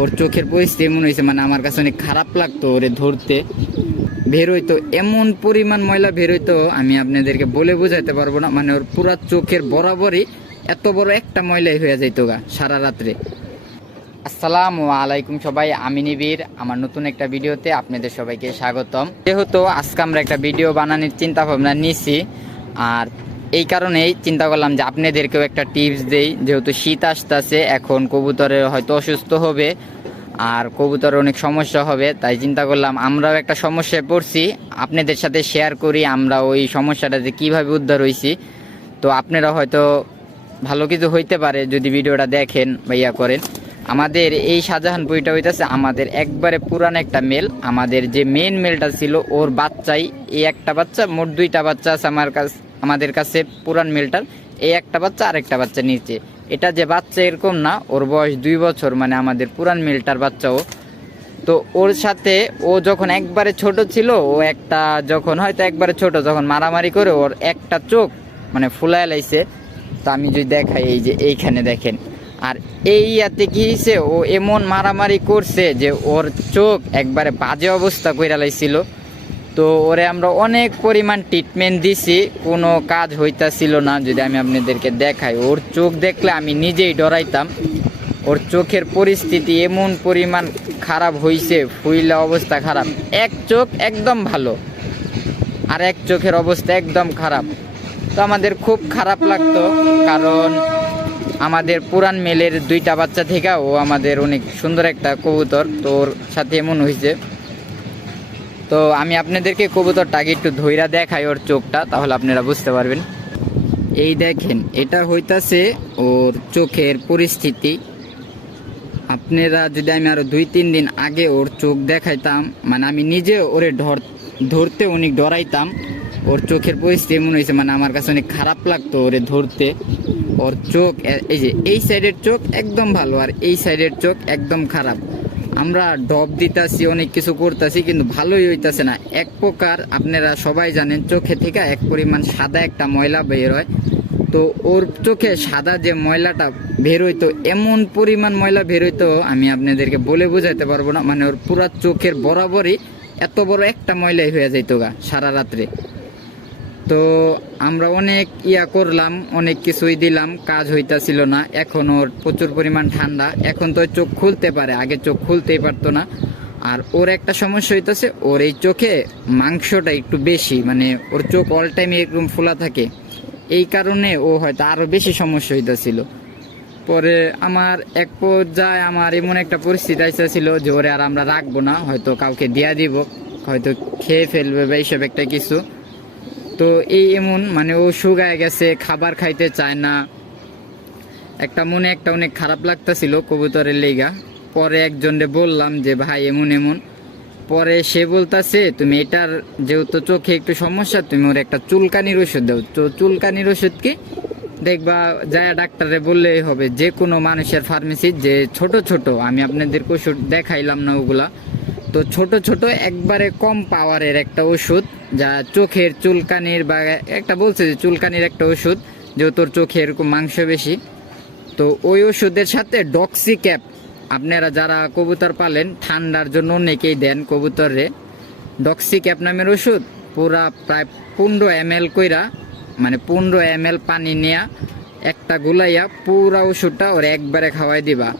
ওর চোখের পরিস্থিতি এমন হয়েছে, মানে আমার কাছে অনেক খারাপ লাগতো ওরে ধরতে। বেরোইতো এমন পরিমাণ ময়লা বেরোইতো, আমি আপনাদেরকে বলে বোঝাতে পারবো না। মানে ওর পুরা চোখের বরাবরই এত বড় একটা ময়লাই হয়ে যাইতো গা সারা রাত্রে। আসসালামু আলাইকুম সবাই, আমি নিবিড়। আমার নতুন একটা ভিডিওতে আপনাদের সবাইকে স্বাগতম। যেহেতু আজকে আমরা একটা ভিডিও বানানোর চিন্তা ভাবনা নিছি, আর এই কারণেই চিন্তা করলাম যে আপনাদেরকেও একটা টিপস দেই। যেহেতু শীত আসতেছে, এখন কবুতরের হয়তো অসুস্থ হবে আর কবুতরের অনেক সমস্যা হবে, তাই চিন্তা করলাম আমরাও একটা সমস্যায় পড়ছি, আপনাদের সাথে শেয়ার করি আমরা ওই সমস্যাটাতে কিভাবে উদ্ধার হয়েছি। তো আপনারা হয়তো ভালো কিছু হইতে পারে যদি ভিডিওটা দেখেন বা ইয়া করেন। আমাদের এই শাহজাহানপুরিটা হইতেছে আমাদের একবারে পুরান একটা মেল। আমাদের যে মেন মেলটা ছিল ওর বাচ্চাই, এই একটা বাচ্চা, মোট দুইটা বাচ্চা আছে আমাদের কাছে পুরান মেলটার। এই একটা বাচ্চা আর একটা বাচ্চা নিচে। এটা যে বাচ্চা এরকম না, ওর বয়স 2 বছর, মানে আমাদের পুরান মেলটার বাচ্চাও। তো ওর সাথে ও যখন একবারে ছোট ছিল, ও একটা যখন হয়তো একবারে ছোট যখন মারামারি করে ওর একটা চোখ মানে ফুলায় লাইছে। তো আমি যদি দেখাই, এই যে এইখানে দেখেন। আর এই ইয়াতে কি হয়েছে, ও এমন মারামারি করছে যে ওর চোখ একবারে বাজে অবস্থা কইরা লাইছিল। তো ওরে আমরা অনেক পরিমাণ ট্রিটমেন্ট দিছি, কোনো কাজ হইতাছিল না। যদি আমি আপনাদেরকে দেখাই, ওর চোখ দেখলে আমি নিজেই ডরাইতাম। ওর চোখের পরিস্থিতি এমন পরিমাণ খারাপ হইছে, ফুইলা অবস্থা খারাপ। এক চোখ একদম ভালো আর এক চোখের অবস্থা একদম খারাপ। তো আমাদের খুব খারাপ লাগতো, কারণ আমাদের পুরান মেলের দুইটা বাচ্চা থেকে ও আমাদের অনেক সুন্দর একটা কবুতর, তো ওর সাথে এমন হয়েছে। তো আমি আপনাদেরকে কবুতরটাকে একটু ধইরা দেখাই ওর চোখটা, তাহলে আপনারা বুঝতে পারবেন। এই দেখেন, এটা হইতাছে ওর চোখের পরিস্থিতি। আপনারা যদি আমি আরো 2-3 দিন আগে ওর চোখ দেখাইতাম, মানে আমি নিজে ওরে ধরতে অনেক ডরাইতাম। ওর চোখের পরিস্থিতি এমন হয়েছে, মানে আমার কাছে অনেক খারাপ লাগতো ওরে ধরতে। ওর চোখ, এই যে এই সাইডের চোখ একদম ভালো আর এই সাইডের চোখ একদম খারাপ। আমরা ডব দিতাছি, অনেক কিছু করতেছি, কিন্তু ভালোই হইতাছে না। এক প্রকার আপনারা সবাই জানেন, চোখে থেকে এক পরিমাণ সাদা একটা ময়লা বের হয়। তো ওর চোখে সাদা যে ময়লাটা বের হইতো, এমন পরিমাণ ময়লা বের হইতো আমি আপনাদেরকে বলে বোঝাতে পারবো না। মানে ওর পুরা চোখের বরাবরই এত বড় একটা ময়লাই হয়ে যাইতো গা সারা রাত্রে। তো আমরা অনেক ইয়া করলাম, অনেক কিছুই দিলাম, কাজ হইতাছিল না। এখন ওর প্রচুর পরিমাণ ঠান্ডা, এখন তো চোখ খুলতে পারে, আগে চোখ খুলতেই পারতো না। আর ওর একটা সমস্যা হইতাছে, ওর এই চোখে মাংসটা একটু বেশি, মানে ওর চোখ অল টাইম এরকম ফোলা থাকে। এই কারণে ও হয়তো আরো বেশি সমস্যা হইতাছিল। পরে আমার এক পর্যায়ে আমার এমন একটা পরিস্থিতি আইসাছিল যে ওরে আর আমরা রাখবো না, হয়তো কাউকে দিয়া দিব, হয়তো খেয়ে ফেলবে বা এইসব একটা কিছু। তো এই এমন মানে ও শুকায় গেছে, খাবার খাইতে চায় না। একটা মনে একটা অনেক খারাপ লাগতেছিল কবুতরের লেগা। পরে একজনরে বললাম যে ভাই এমন এমন। পরে সে বলতাছে, তুমি এটার যেহেতু চোখে একটু সমস্যা, তুমি ওর একটা চুলকানির ওষুধ দাও। তো চুলকানির ওষুধ কি দেখবা যায় ডাক্তারে বললেই হবে, যে কোনো মানুষের ফার্মেসি যে ছোট ছোট, আমি আপনাদেরকে ওষুধ দেখাইলাম না ওগুলা। তো ছোট ছোট একবারে কম পাওয়ারের একটা ওষুধ, যা চোখের চুলকানির বা একটা বলছে যে চুলকানির একটা ওষুধ, যেহেতু তোর চোখে এরকম মাংস বেশি। তো ওই ওষুধের সাথে ডক্সি ক্যাপ, আপনারা যারা কবুতর পালেন ঠান্ডার জন্য অনেকেই দেন কবুতরে, ডক্সি ক্যাপ নামের ওষুধ পুরা প্রায় 15 ml কইরা, মানে 15 ml পানি নেয়া একটা গুলাইয়া পুরা ওষুধটা ওর একবারে খাওয়াই দিবা।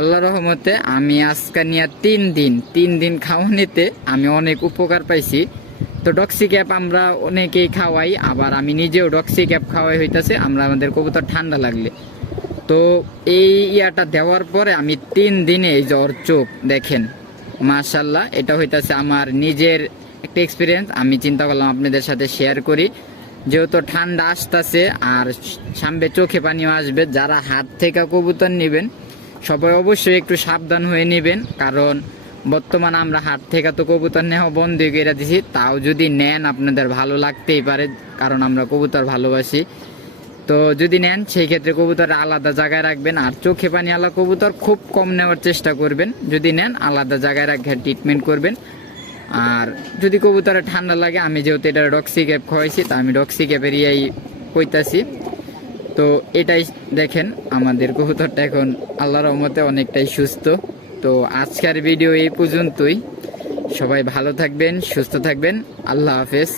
আল্লাহ রহমতে আমি আজকে নিয়ে 3 দিন খাওয়ানিতে আমি অনেক উপকার পাইছি। তো ডক্সি ক্যাপ আমরা অনেকেই খাওয়াই, আবার আমি নিজেও ডক্সি ক্যাপ খাওয়াই হইতাছে আমরা আমাদের কবুতর ঠান্ডা লাগলে। তো এই ইয়াটা দেওয়ার পরে আমি 3 দিনে এই যে ওর চোখ দেখেন, মাশাল্লাহ। এটা হইতাছে আমার নিজের একটা এক্সপিরিয়েন্স, আমি চিন্তা করলাম আপনাদের সাথে শেয়ার করি। যেহেতু ঠান্ডা আসতেছে আর সামনে চোখে পানিও আসবে, যারা হাত থেকে কবুতর নেবেন সবাই অবশ্যই একটু সাবধান হয়ে নেবেন, কারণ বর্তমানে আমরা হাট থেকে তো কবুতর নেওয়া বন্ধ করে দিছি। তাও যদি নেন আপনাদের ভালো লাগতেই পারে, কারণ আমরা কবুতর ভালোবাসি। তো যদি নেন সেই ক্ষেত্রে কবুতর আলাদা জায়গায় রাখবেন, আর চোখে পানি আলা কবুতর খুব কম নেওয়ার চেষ্টা করবেন। যদি নেন আলাদা জায়গায় রাখে ট্রিটমেন্ট করবেন। আর যদি কবুতরে ঠান্ডা লাগে, আমি যেহেতু এটা ডক্সি ক্যাপ খাওয়াইছি, তা আমি ডক্সি ক্যাপের ইয়াই কইতাছি। তো এটাই দেখেন, আমাদের কবুতরটা এখন আল্লাহর রহমতে অনেকটাই সুস্থ। তো আজকের ভিডিও এই পর্যন্তই। সবাই ভালো থাকবেন, সুস্থ থাকবেন। আল্লাহ হাফেজ।